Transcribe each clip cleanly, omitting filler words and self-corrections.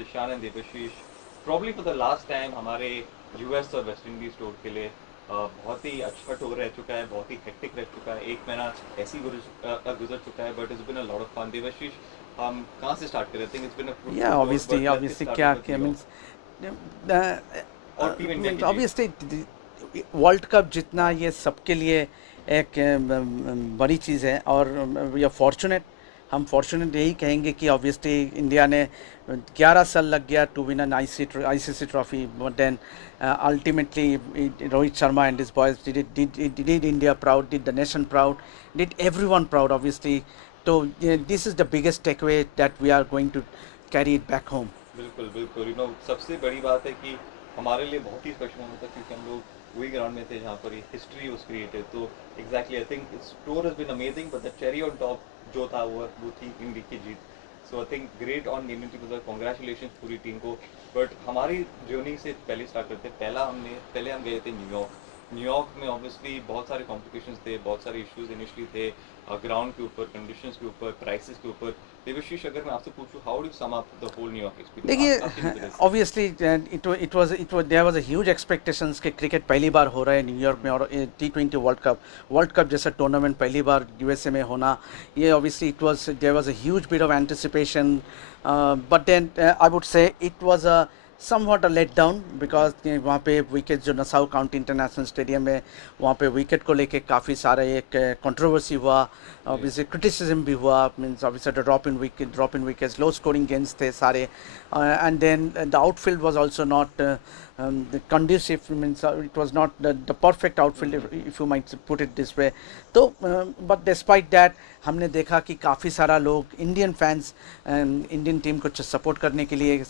is Ishan and Devashish. Probably for the last time हमारे US और West Indies tour के लिए बहुत ही अच्छा टूर रह चुका है, बहुत ही हेक्टिक रह चुका है. एक महीना ऐसे ही गुजर चुका है, but it's been a lot of fun. Debashish, हम कहाँ से स्टार्ट करें? I think it's been a Yeah, fruitful tour, obviously, but let's obviously, start क्या विद क्या न्यूयॉर्क means और टीम इंडिया की जीत. obviously वर्ल्ड कप जीतना हाँ, ये सबके लिए एक बड़ी चीज़ है और वी आर फॉर्चुनेट. हम फॉर्चुनेट यही कहेंगे कि ऑब्वियसली इंडिया ने 11 साल लग गया to win an ICC trophy, but then ultimately Rohit Sharma and his boys did India proud, did the nation proud, did everyone proud obviously. तो this is the biggest takeaway that we are going to carry it back home. बिल्कुल बिल्कुल. सबसे बड़ी बात है कि हमारे लिए बहुत ही स्पेशल मोमेंट था, क्योंकि हम लोग वही ग्राउंड में थे जहाँ पर ये हिस्ट्री वॉज क्रिएटेड. तो exactly I think it's tour has been amazing, but the cherry on top जो था वो थी इंडिया की जीत. So I think great on Indian team, congratulation पूरी टीम को. बट हमारी जर्नी से पहले स्टार्ट करते हैं. पहले हम गए थे न्यूयॉर्क. न्यूयॉर्क में ऑब्वियसली बहुत सारे कॉम्प्लिकेशंस थे, बहुत सारे इश्यूज इनिशली थे, ग्राउंड के ऊपर, कंडीशंस के ऊपर, प्राइसेस के ऊपर. देवाशीष, अगर मैं आपसे पूछूं, how do you sum up the whole New York देखिए, एक्सपीरियंस आपकी नज़रिए से? Obviously it was there was a huge expectations कि क्रिकेट पहली बार हो रहा है न्यूयॉर्क में और T20 वर्ल्ड कप जैसा टूर्नामेंट पहली बार यूएसए में होना, ये obviously it was there was a huge bit of anticipation. But then I would say it was a somewhat a let down because वहाँ पे विकेट जो नसाउ काउंटी इंटरनेशनल स्टेडियम है, वहाँ पे विकेट को लेके काफ़ी सारा एक कंट्रोवर्सी हुआ, ऑब्वियसली क्रिटिसिज्म भी हुआ. Means obviously drop in wickets, low scoring games थे सारे. And then the outfield was also not conducive. Means it was not the perfect outfield, if you might put it this way. तो but despite that हमने देखा कि काफ़ी सारा लोग Indian fans Indian team को सपोर्ट करने के लिए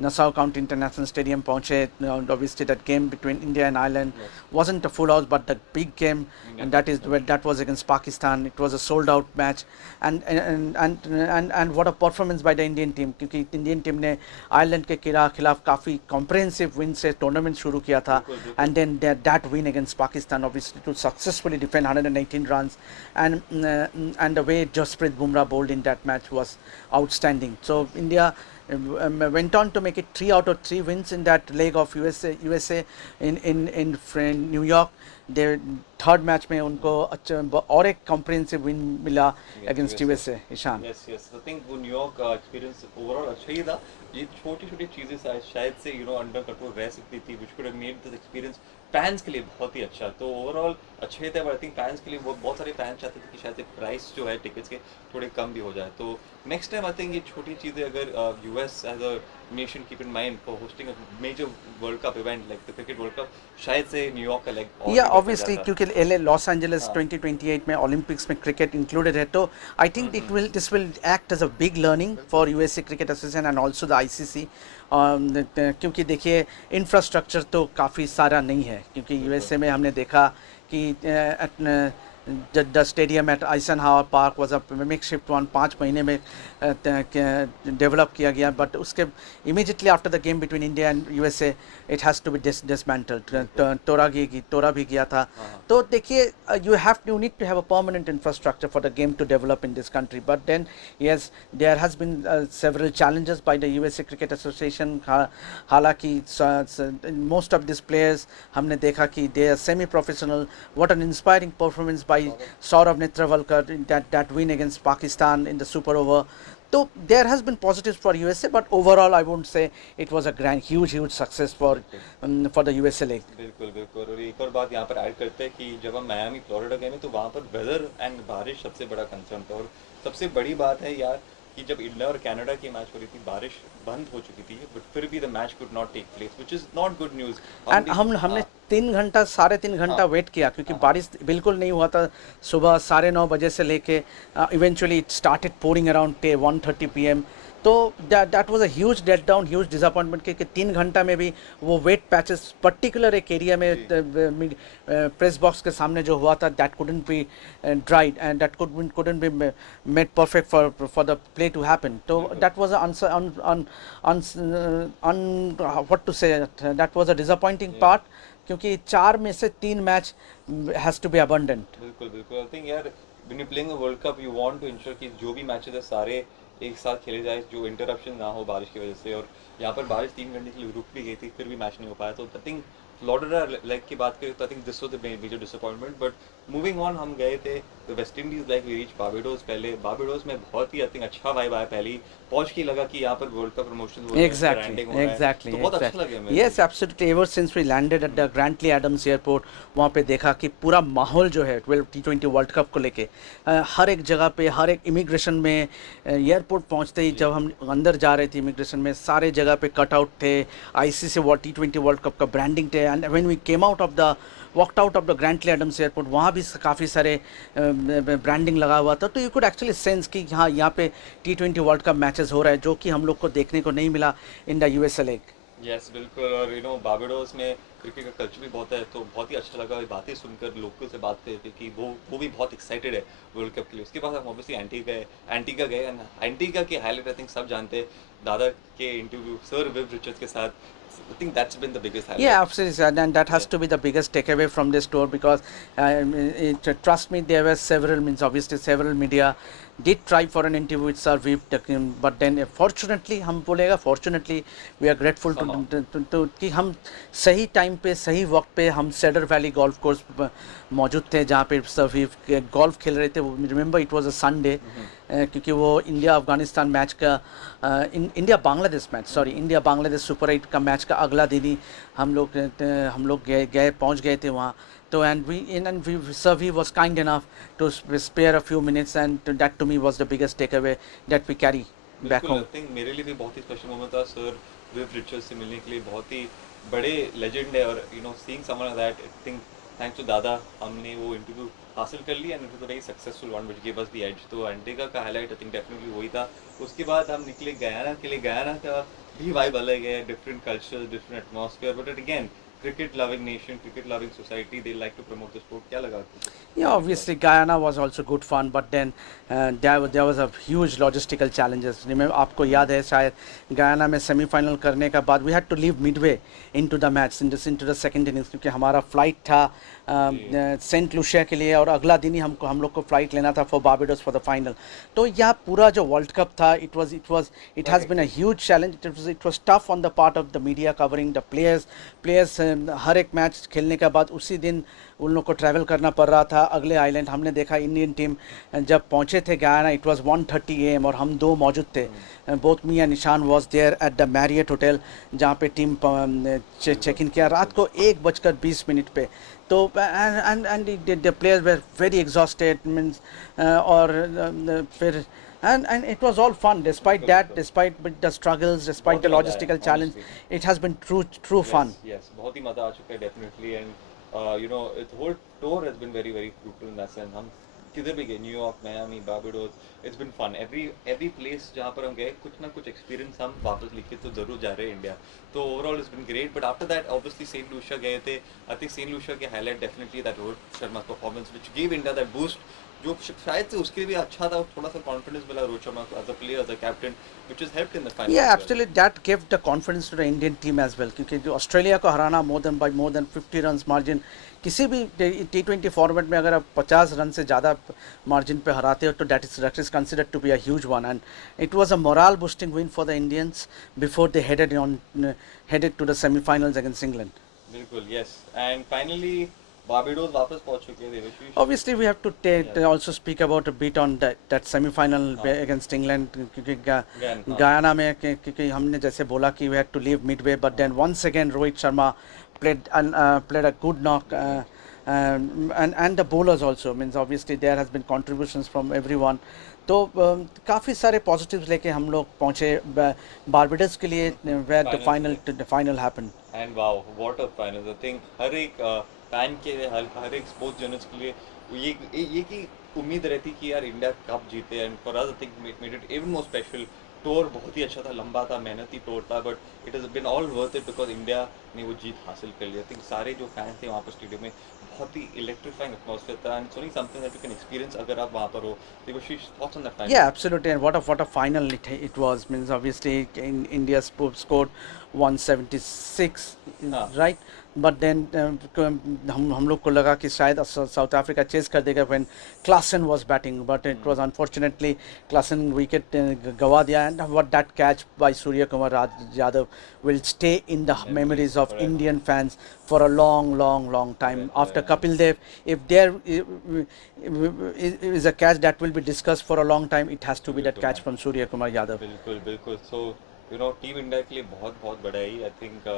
नसाउ काउंटी इंटरनेशनल स्टेडियम पहुँचे. Obviously that game between India and Ireland Yes. wasn't a full house, but the big game, Indian and that is Pakistan. that was against Pakistan. It was a sold out match, and what a performance by the Indian team, क्योंकि Indian team ने Ireland के खिलाफ काफ़ी comprehensive win से tournament शुरू किया था. बिल्कुल बिल्कुल. And then that win against Pakistan, obviously to successfully defend 118 runs, and the way Jasprit Bumrah bowled in that match was outstanding. So India went on to make it 3 out of 3 wins in that leg of USA in New York. Their third match में उनको अच्छा और एक comprehensive win मिला against USA. Ishan, yes yes, I think वो New York experience overall अच्छा ही था. ये छोटी छोटी चीज़ें शायद से अंडर कंट्रोल रह सकती थी, which could have made this experience fans के लिए बहुत ही अच्छा. तो ओवरऑल अच्छे थे, बट आई थिंक फैंस के लिए बहुत सारे फैंस चाहते थे कि शायद से प्राइस जो है टिकट्स के थोड़े कम भी हो जाए. तो नेक्स्ट टाइम आई थिंक ये छोटी चीज़ें अगर US as a nation keep in mind for hosting a major world cup event like the cricket world cup, शायद से न्यूयॉर्क का लेग या ऑब्वियसली क्योंकि LA लॉस एंजलिस हाँ. 2028 में ओलंपिक्स में क्रिकेट इंक्लूडेड है, तो I think this will act as a big learning for USA cricket association and also the ICC. क्योंकि देखिए इंफ्रास्ट्रक्चर तो काफ़ी सारा नहीं है, क्योंकि यूएसए में हमने देखा कि the stadium at Eisenhower park was a makeshift one, 5 महीने में डेवलप किया गया, बट उसके immediately after the game between India and USA it has to be dismantled. तोड़ा भी गया था. तो देखिए you need to have a permanent infrastructure for the game to develop in this country. But then yes, there has been several challenges by the USA Cricket Association. हालांकि most of this players हमने देखा कि they are semi professional. What an inspiring performance by Saurabh Netravalkar in that win against Pakistan in the super over. So there has been positives for USA, but overall I wouldn't say it was a huge success for the USA league. बिल्कुल बिल्कुल. और एक और बात यहाँ पर add करते हैं कि जब हम मियामी फ्लोरिडा गए में, तो वहाँ पर वेदर एंड बारिश सबसे बड़ा कंसर्न था. और सबसे बड़ी बात है यार कि जब इंडिया और कनाडा की मैच हो रही थी, बारिश बंद हो चुकी थी, बट फिर भी the match could not take place, which is not good news. And हमने 3 घंटा वेट किया, क्योंकि बारिश बिल्कुल नहीं हुआ था. सुबह 9:30 बजे से लेके eventually it started pouring around 1:30 PM. तो that was a huge let down, huge disappointment कि 3 घंटा में भी वो वेट पैचेस पर्टिकुलर एक एरिया में प्रेस बॉक्स के सामने जो हुआ था, that couldn't be dried and that couldn't be made perfect for the play to happen. तो that was what to say, that was a disappointing part, क्योंकि 4 में से 3 match has to be abandoned. बिल्कुल बिल्कुल. आई थिंक यार, when you playing a world cup, you want to ensure कि जो भी मैचेस है सारे एक साथ खेले जाए, जो इंटरप्शन ना हो बारिश की वजह से। और यहाँ पर बारिश 3 घंटे के लिए रुक भी गई थी, फिर भी मैच नहीं हो पाया। तो आई थिंक फ्लोरिडा लेग की बात करें तो I think this was the major disappointment. But moving on, हम गए थे तो West Indies like we reach Barbados. पहले बारबाडोस में बहुत ही आई थिंक अच्छा वाइब आया, पहले ही पहुंच के लगा कि यहाँ पर वर्ल्ड कप प्रमोशन हो रहे हैं, Exactly, ब्रांडिंग हो रहा है, exactly, तो बहुत अच्छा exactly. लगा मेरे Yes, को। absolutely. Ever since we landed at the Grantley Adams Airport, वहाँ पे देखा कि पूरा माहौल जो है 12 T20 वर्ल्ड कप को लेके हर एक जगह पे, हर एक इमिग्रेशन में, एयरपोर्ट पहुँचते ही जब हम अंदर जा रहे थे इमिग्रेशन में, सारे जगह पे कटआउट थे, ICC T20 वर्ल्ड कप का ब्रांडिंग थे। And when we came out of the walked out of the Grantley Adams airport, वहाँ भी काफ़ी सारे ब्रांडिंग लगा हुआ था। तो यू कुड एक्चुअली सेंस कि हाँ, यहाँ पे T20 वर्ल्ड कप मैचेस हो रहा है, जो कि हम लोग को देखने को नहीं मिला in the USA league. Yes बिल्कुल। और बारबाडोस में क्रिकेट का कल्चर भी बहुत है, तो बहुत ही अच्छा लगा बातें सुनकर, लोकल से बात करके कि वो भी बहुत एक्साइटेड है वर्ल्ड कप के लिए। उसके बाद हम ऑब्वियसली एंटीगा गए। एंड एंटीगा के हाईलाइट आई थिंक सब जानते हैं, दादा के इंटरव्यू सर विव रिचर्ड्स के साथ। I think that's been the biggest highlight. Yeah, absolutely, and that has to be the biggest takeaway from this tour, because trust me, there were several media did try for an interview with Sir Viv, but then fortunately, हम बोलेगा fortunately, we are grateful to कि हम सही time पे, सही वक्त पे हम सेडर वैली गोल्फ कोर्स मौजूद थे, जहाँ पे सर विव गोल्फ खेल रहे थे। Remember it was a Sunday, क्योंकि वो इंडिया अफगानिस्तान मैच का इंडिया बांग्लादेश सुपर 8 का मैच का अगला दिन ही हम लोग पहुंच गए थे वहाँ। तो Sir V was kind enough to spare a few minutes, and that to me was the biggest takeaway that we carry back बिल्कुल। home. आई थिंक मेरे लिए भी बहुत ही स्पेशल मोमेंट था सर विव रिचर्ड्स से मिलने के लिए। बहुत ही बड़े लेजेंड है, और seeing someone like that, I think thanks to Dada हमने वो इंटरव्यू हासिल कर लिया, and it was a very successful one which give us the edge. तो एंटीगा का हाईलाइट आई थिंक डेफिनेटली वही था। उसके बाद हम निकले गयाना के लिए। गयाना का भी वाइब अलग है, different culture, different atmosphere, but again cricket loving nation, cricket loving society, they like to promote the sport. क्या लगा आपको? Yeah, obviously Guyana was also good fun, but then there was a huge logistical challenges. Remember, आपको याद है शायद Guyana में semifinal करने का बाद we had to leave midway into the match, into the second innings, क्योंकि हमारा फ्लाइट था सेंट लुशिया के लिए, और अगला दिन ही हम लोग को फ्लाइट लेना था for Barbados for the final. तो यह पूरा जो वर्ल्ड कप था, it has been a huge challenge. It was tough on the part of the media covering the players हर एक मैच खेलने के बाद उसी दिन उन लोग को ट्रैवल करना पड़ रहा था अगले आइलैंड। हमने देखा इंडियन टीम जब पहुंचे थे गयाना, इट वाज 1:30 AM, और हम दो मौजूद थे। Both me and Nishan was there at the Marriott hotel, जहाँ पे टीम चेक इन किया रात को 1:20 पे। तो and the players were very exhausted, means और फिर and it was all fun despite that, despite the struggles, despite the logistical challenge. It has been true fun. Yes, बहुत ही मजा आ चुका है definitely, and the whole tour has been very very fruitful in that sense. हम किधर भी गए, New York, Miami, Barbados, it's been fun. Every place जहाँ पर हम गए कुछ ना कुछ एक्सपीरियंस हम वापस लिखे तो जरूर जा रहे हैं इंडिया। तो overall it's been great. But after that obviously Saint Lucia गए थे। आई थिंक सेंट लूसिया के highlight definitely that Rohit Sharma performance which give India that boost, जो शायद से उसके लिए भी अच्छा था। थोड़ा सा कॉन्फिडेंस मिला रोहित शर्मा को as a player, as a captain, which has helped in the final. Yeah, absolutely, that gave the confidence to the Indian team as well, क्योंकि जो ऑस्ट्रेलिया को हराना more than 50 रन मार्जिन, किसी भी T20 फॉर्मेट में अगर आप 50 run से ज़्यादा मार्जिन पे हराते हो तो that is considered to be a huge one, and it was a morale boosting win for the Indians before they headed to the semi-finals against England. बिल्कुल, yes, and finally बारबाडोस वापस पहुंच चुके हैं Devesh. Obviously, we have to also speak about a bit on that semi-final against England, क्योंकि Guyana में क्योंकि हमने जैसे बोला कि we had to leave midway, but then once again Rohit Sharma played a good knock, and the bowlers also, means obviously there has been contributions from everyone. तो काफ़ी सारे पॉजिटिव्स लेके हम लोग पहुँचे बारबाडोस के लिए, where the final happened. And wow, what a final! I think हर एक फैन के लिए, हर एक स्पोर्ट्स जर्नलिस्ट के लिए ये की उम्मीद रहती कि यार इंडिया कप जीते, and for us I think made it even more special. Tour बहुत ही अच्छा था, लंबा था, मेहनती टूर था, but it has been all worth it because India ने वो जीत हासिल कर लिया। आई थिंक सारे जो फैंस थे वहाँ पर स्टेडियम में, बहुत ही इलेक्ट्रीफाइंग एटमॉस्फेयर था, एंड सोनी something that you can experience अगर आप वहाँ पर हो। Devashish, thoughts on that final? Yeah, absolutely, and what a final it was. Means obviously India scored 176, right? But then हम लोग को लगा कि शायद साउथ अफ्रीका चेस कर देगा when Klaasen was batting, but it was unfortunately Klaasen wicket गवा दिया. And what that catch by Surya Kumar Yadav will stay in the memories of forever. Indian fans for a long time. After Kapil Dev, if there is a catch that will be discussed for a long time, it has to be that catch from Surya Kumar Yadav. बिल्कुल बिल्कुल. So you know team India के लिए बहुत बहुत बड़ा है. I think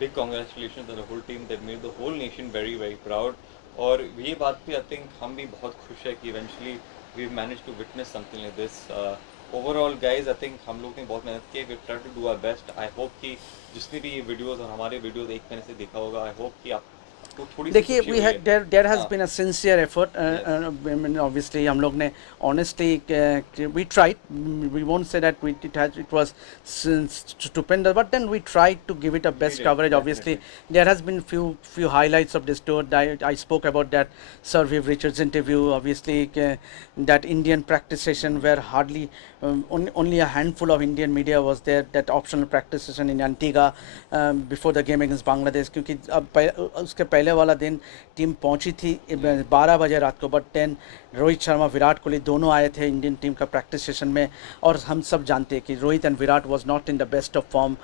big congratulations to the whole team that made the whole nation very very proud. और ये बात भी I think हम भी बहुत खुश है कि eventually we managed to witness something like this. Overall guys, I think हम लोग ने बहुत मेहनत की. We try to do our best. I hope कि जितने भी ये वीडियोस और हमारे वीडियोस एक महीने से देखा होगा, I hope कि आपको थोड़ी सी देखिए खुशी वी हुई हैड है. देयर हैज हाँ. Been a sincere effort. Obviously हम लोग ने honestly we tried, we won't say that it was stupendous, but then we tried to give it a best did, coverage. Obviously there has been few highlights of this tour. I spoke about that Sir Viv Richards interview. Obviously that Indian practice session where hardly only a handful of Indian media was there, that optional practice session in Antigua before the game against Bangladesh. क्योंकि अब उसके पहले वाला दिन team पहुंची थी 12 बजे रात को, बट देन रोहित शर्मा विराट कोहली दोनों आए थे इंडियन टीम का प्रैक्टिस सेशन में. और हम सब जानते हैं कि Rohit and Virat was not in the best of form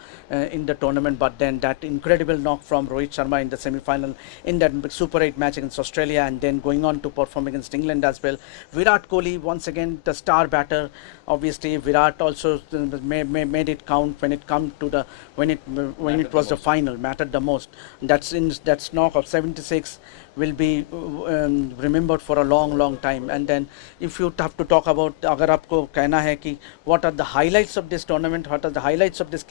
in the tournament, but then that incredible knock from Rohit Sharma in the semi-final in that Super 8 match against Australia, and then going on to perform against England as well. Virat Kohli once again the star batter. Obviously Virat also made it count when it come to the when it was the final, mattered the most. That's knock of 76 will be remembered for a long time. And then if you have to talk about, अगर आपको कहना है कि what are the highlights of this tournament, what are the highlights of this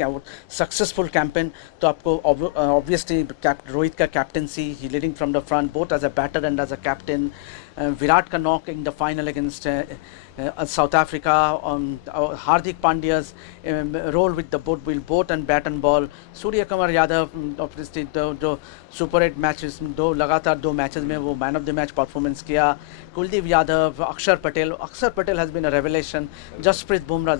successful campaign, तो आपको obviously Rohit का captaincy, he leading from the front both as a batter and as a captain. Virat ka knock in the final against South Africa. Hardik Pandya's role with the both and bat and ball. Surya Kumar Yadav obviously जो super 8 matches लगातार दो matches में वो man of the match performance किया. Kuldeep Yadav, Akshar Patel has been a revelation. Jasprit Bumrah,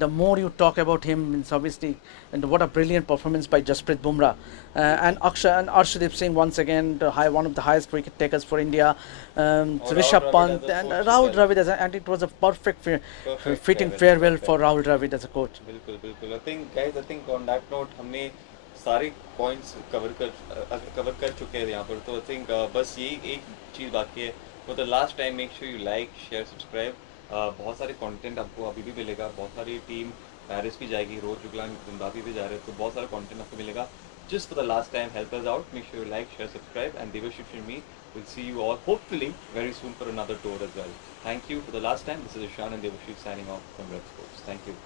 the more you talk about him, it's obviously, and what a brilliant performance by Jasprit Bumrah. And Arshdeep Singh once again one of the highest wicket takers for India. Rishabh Pant and Rahul Dravid and it was a perfect fitting farewell for Rahul Dravid as a coach. बिल्कुल. I think on that note हमने सारे points cover कर चुके हैं यहाँ पर. तो I think बस यही एक चीज़ बाकी है. For the last time make sure you like, share, subscribe. बहुत सारे कंटेंट आपको अभी भी मिलेगा. बहुत सारी टीम पेरिस भी जाएगी, रोज जुगलान जिम्बाब्वे भी जा रहे हैं, तो बहुत सारा कंटेंट आपको मिलेगा. Just for the last time help us out, make sure you like, share, subscribe, and Devarshish and me will see you all hopefully very soon for another tour as well. Thank you for the last time. This is Ishan and Devarshish signing off from Red Sports. Thank you.